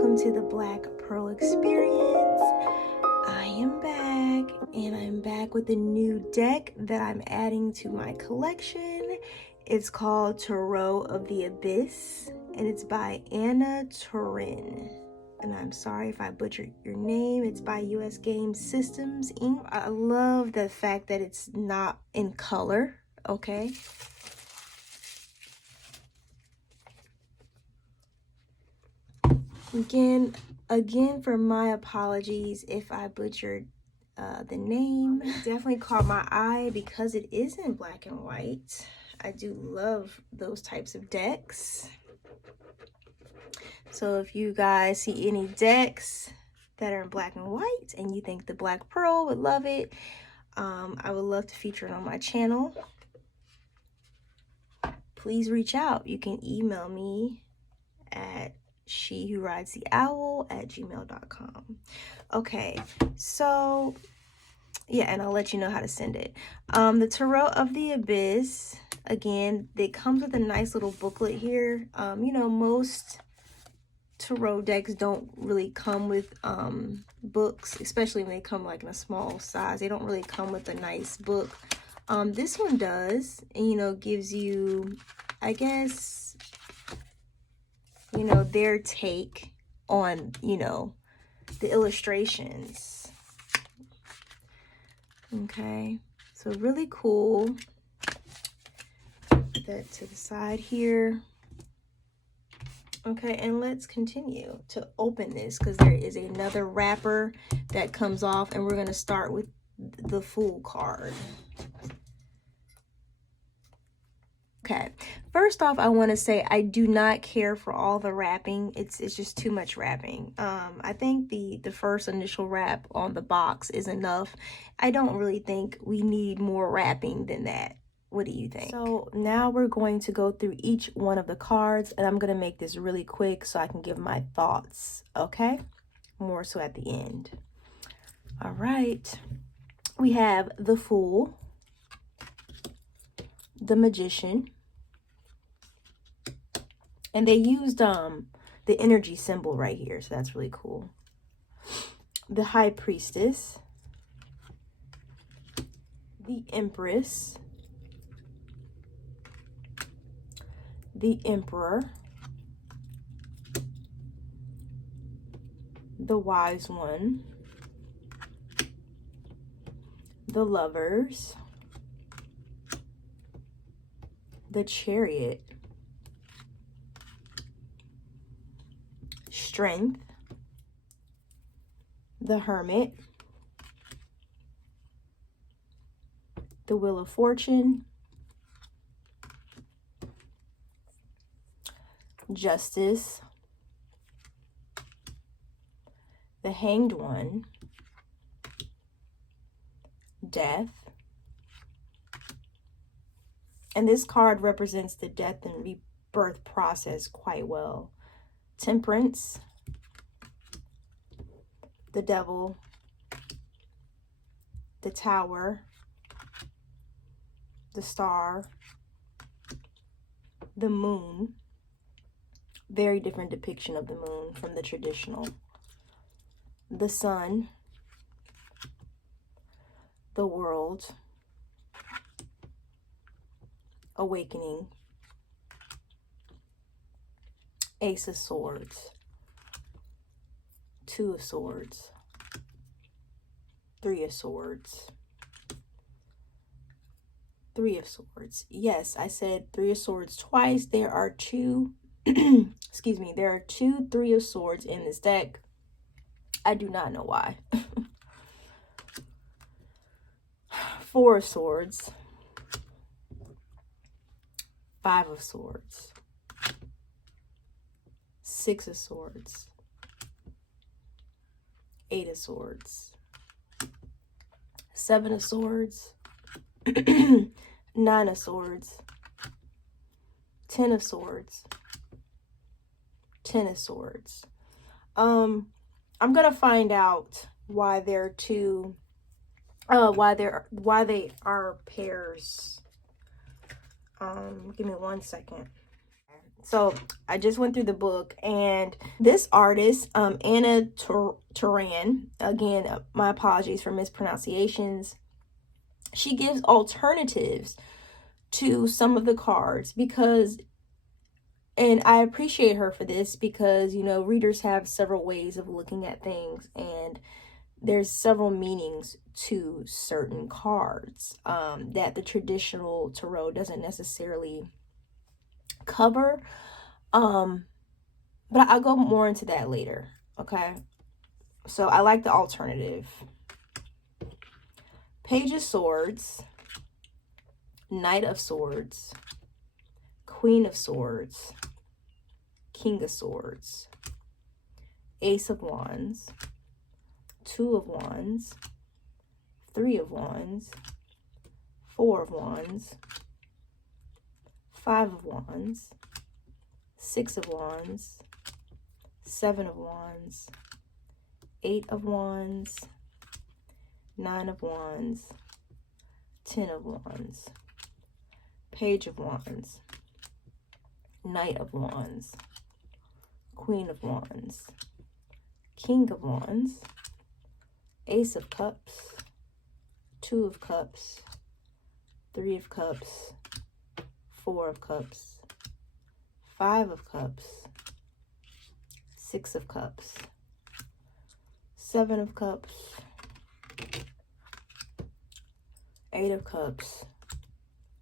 welcome to the Black Pearl Experience. I am back, and I'm back with a new deck that I'm adding to my collection. It's called Tarot of the Abyss, and it's by Ana Tourian. And I'm sorry if I butchered your name. It's by US Game Systems Inc. I love the fact that it's not in color, okay? Again, for my apologies if I butchered the name. It definitely caught my eye because it is in black and white. I do love those types of decks. So if you guys see any decks that are in black and white and you think the Black Pearl would love it, I would love to feature it on my channel. Please reach out. You can email me at shewhoridestheowl@gmail.com. Okay, so yeah, and I'll let you know how to send it. The Tarot of the Abyss, again, it comes with a nice little booklet here. You know, most tarot decks don't really come with books, especially when they come like in a small size. They don't really come with a nice book. This one does, and you know, gives you, I guess, you know, their take on, you know, the illustrations. Okay, so really cool. Put that to the side here. Okay, and let's continue to open this because there is another wrapper that comes off, and we're going to start with the Fool card. Okay, first off, I want to say I do not care for all the wrapping. It's just too much wrapping. I think the first initial wrap on the box is enough. I don't really think we need more wrapping than that. What do you think? So now we're going to go through each one of the cards, and I'm going to make this really quick so I can give my thoughts, okay? More so at the end. All right. We have the Fool, the Magician, and they used the energy symbol right here, so that's really cool. The High Priestess, the Empress, the Emperor, the Wise One, the Lovers, the Chariot, Strength, the Hermit, the Wheel of Fortune, Justice, the Hanged One, Death, and this card represents the death and rebirth process quite well. Temperance, the Devil, the Tower, the Star, the Moon. Very different depiction of the moon from the traditional. The Sun, the World, Awakening, Ace of Swords, Two of Swords, Three of Swords, Three of Swords. Yes, I said Three of Swords twice. There are two, excuse me, there are two Three of Swords in this deck. I do not know why. Four of Swords, Five of Swords, Six of Swords, Eight of Swords, Seven of Swords, Nine of Swords, Ten of Swords, Ten of Swords. I'm gonna find out why they're two, why they are pairs. Give me 1 second. So I just went through the book, and this artist, Ana Tourian, again, my apologies for mispronunciations, she gives alternatives to some of the cards because, and I appreciate her for this because, you know, readers have several ways of looking at things, and there's several meanings to certain cards that the traditional tarot doesn't necessarily cover. But I'll go more into that later, okay? So I like the alternative. Page of Swords, Knight of Swords, Queen of Swords, King of Swords, Ace of Wands, Two of Wands, Three of Wands, Four of Wands, Five of Wands, Six of Wands, Seven of Wands, Eight of Wands, Nine of Wands, 10 of Wands, Page of Wands, Knight of Wands, Queen of Wands, King of Wands, Ace of Cups, Two of Cups, Three of Cups, Four of Cups, Five of Cups, Six of Cups, Seven of Cups, Eight of Cups,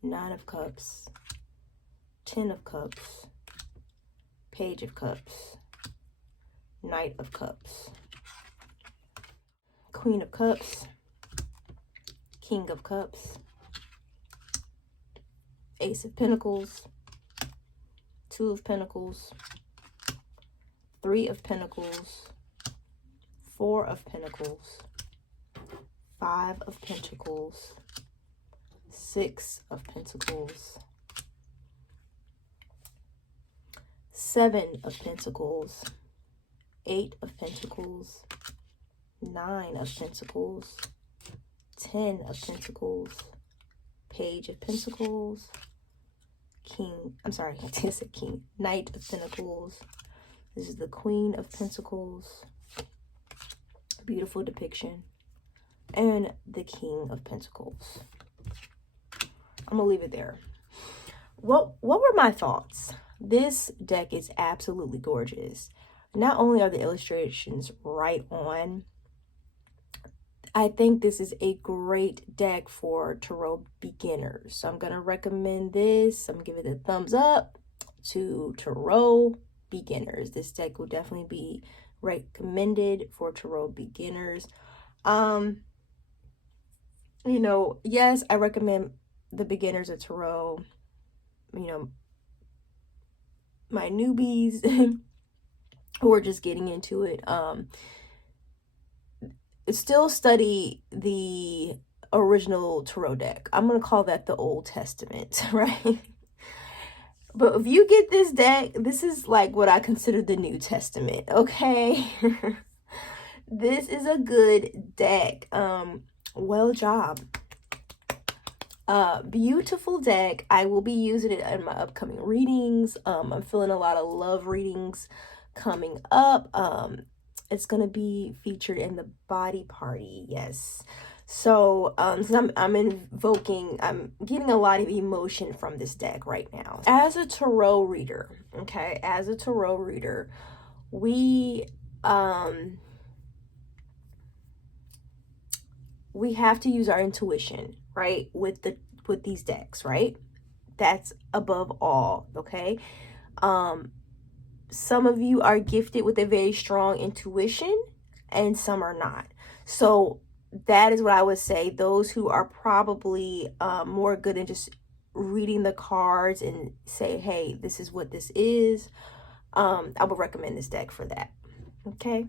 Nine of Cups, 10 of Cups, Page of Cups, Knight of Cups, Queen of Cups, King of Cups, Ace of Pentacles, Two of Pentacles, Three of Pentacles, Four of Pentacles, Five of Pentacles, Six of Pentacles, Seven of Pentacles, Eight of Pentacles, Nine of Pentacles, 10 of Pentacles, Page of Pentacles, Knight of Pentacles. This is the Queen of Pentacles. Beautiful depiction. And the King of Pentacles. I'm gonna leave it there. What were my thoughts? This deck is absolutely gorgeous. Not only are the illustrations right on, I think this is a great deck for tarot beginners. So I'm gonna recommend this. I'm giving it a thumbs up to tarot beginners. This deck will definitely be recommended for tarot beginners. You know, yes, I recommend the beginners of tarot, you know, my newbies who are just getting into it. Still study the original tarot deck. I'm gonna call that the Old Testament, right? But if you get this deck, this is like what I consider the New Testament, okay? This is a good deck. Well job. Beautiful deck. I will be using it in my upcoming readings. I'm feeling a lot of love readings coming up. It's gonna be featured in the body party, yes. So I'm getting a lot of emotion from this deck right now. As a tarot reader, okay, we have to use our intuition, right, with these decks, right? That's above all, okay? Some of you are gifted with a very strong intuition and some are not. So that is what I would say. Those who are probably more good in just reading the cards and say, hey, this is what this is, I would recommend this deck for that, okay?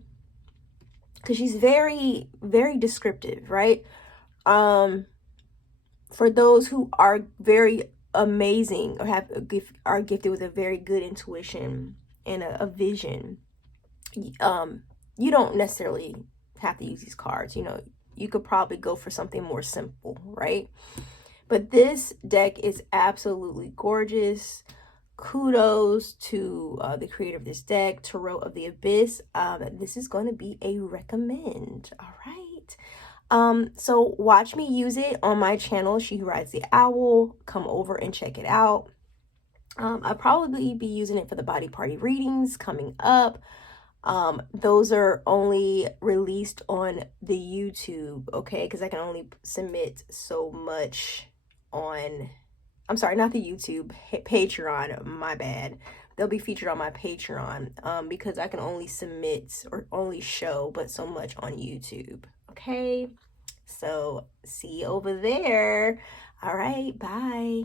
Because she's very, very descriptive, right? For those who are very amazing or are gifted with a very good intuition and a vision, you don't necessarily have to use these cards. You know, you could probably go for something more simple, right? But this deck is absolutely gorgeous. kudos to the creator of this deck, Tarot of the Abyss. This is going to be a recommend. All right. So watch me use it on my channel, She Who Rides the Owl. Come over and check it out. I'll probably be using it for the body party readings coming up. Those are only released on the YouTube, okay? Because I can only submit so much on, I'm sorry, not the YouTube, Patreon, my bad. They'll be featured on my Patreon because I can only submit or only show but so much on YouTube, okay? So see you over there. All right, bye.